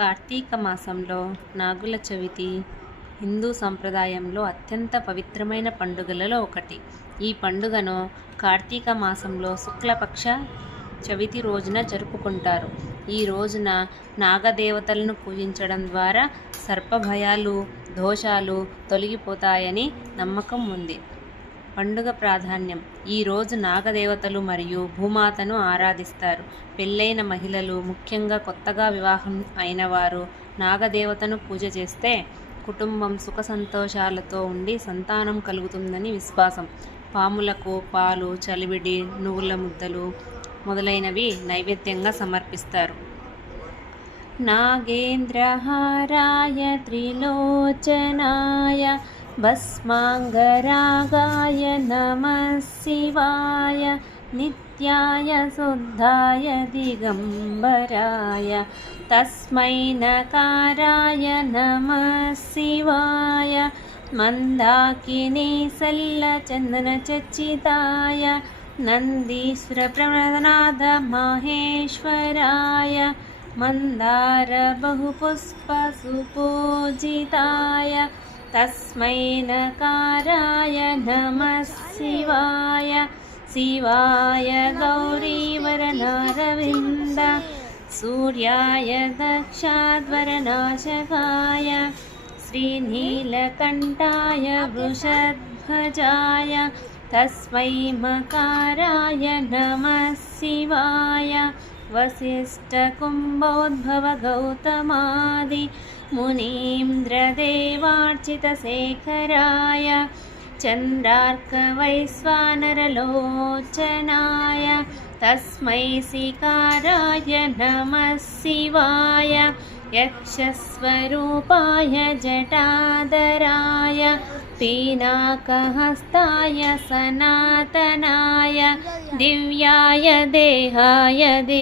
కార్తీక మాసంలో నాగుల చవితి హిందూ సంప్రదాయంలో అత్యంత పవిత్రమైన పండుగలలో ఒకటి. ఈ పండుగను కార్తీక మాసంలో శుక్లపక్ష చవితి రోజున జరుపుకుంటారు. ఈ రోజున నాగదేవతలను పూజించడం ద్వారా సర్పభయాలు, దోషాలు తొలగిపోతాయని నమ్మకం ఉంది. పండుగ ప్రాధాన్యం: ఈ రోజు నాగదేవతలు మరియు భూమాతను ఆరాధిస్తారు. పెళ్ళైన మహిళలు, ముఖ్యంగా కొత్తగా వివాహం అయిన వారు నాగదేవతను పూజ చేస్తే కుటుంబం సుఖ సంతోషాలతో ఉండి సంతానం కలుగుతుందని విశ్వాసం. పాములకు పాలు, చలివిడి, నువ్వుల ముద్దలు మొదలైనవి నైవేద్యంగా సమర్పిస్తారు. నాగేంద్రహారాయ త్రిలోచనాయ భస్మాంగరాగాయ నమః శివాయ నిత్యాయ శుద్ధాయ దిగంబరాయ తస్మై నకారాయ నమః శివాయ మందాకినీ సల్లచందనచర్చితాయ నందీశ్వర ప్రణనాద మహేశ్వరాయ మందార బహుపుష్ప సుపూజితాయ తస్మై నకారాయ నమః శివాయ శివాయ గౌరీవరనారవింద సూర్యాయ దక్షాధ్వరనాశకాయ శ్రీనీలకంఠాయ వృషధ్వజాయ తస్మై మకారాయ నమః శివాయ వసిష్ఠకుంభోద్భవ గౌతమాది మునీంద్రదేవార్చితశేఖరాయ చంద్రార్కవైశ్వానరలోచనాయ తస్మై శిఖారాయ నమః శివాయ యక్షస్వరూపాయ జటాధరాయ పీనాకహస్తాయ సనాతనాయ దివ్యాయ దేహాయ